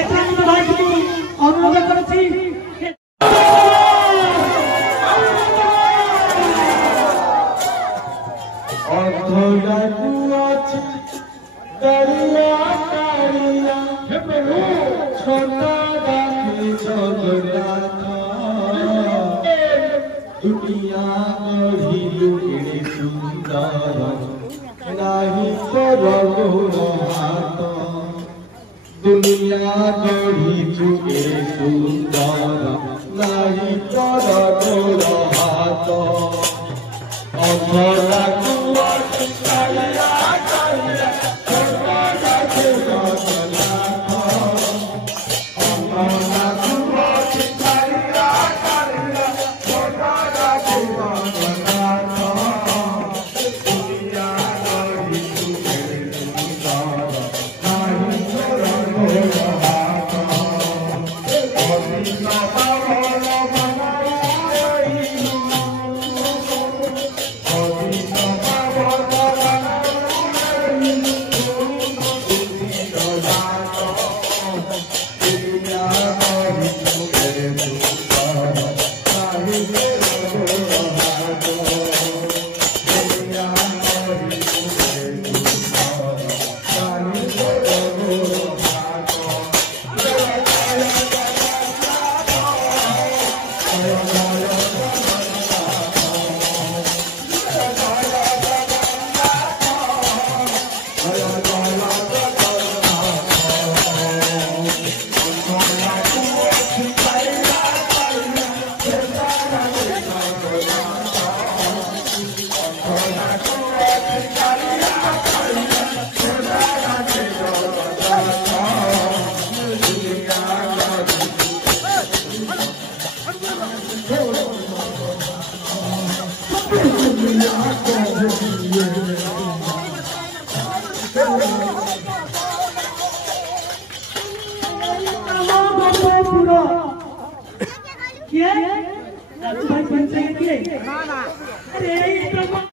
এতক্ষণ ভাইকে অনুরোধ করেছি दुनिया गढ़िलु एड़े सुंदर नाही तो हाथ दुनिया गढ़िलु एड़े सुंदर नाही तो हाथ अधरा कुआ कालिया कालिया छोटा जाके जगन्नाथ अधरा कुआ कालिया कालिया छोटा जाके जगन्नाथ दुनिया गढ़िलु एड़े सुंदर नाही तो हाथ अधरा क्या? भाई पंचायत के? ना ना। अरे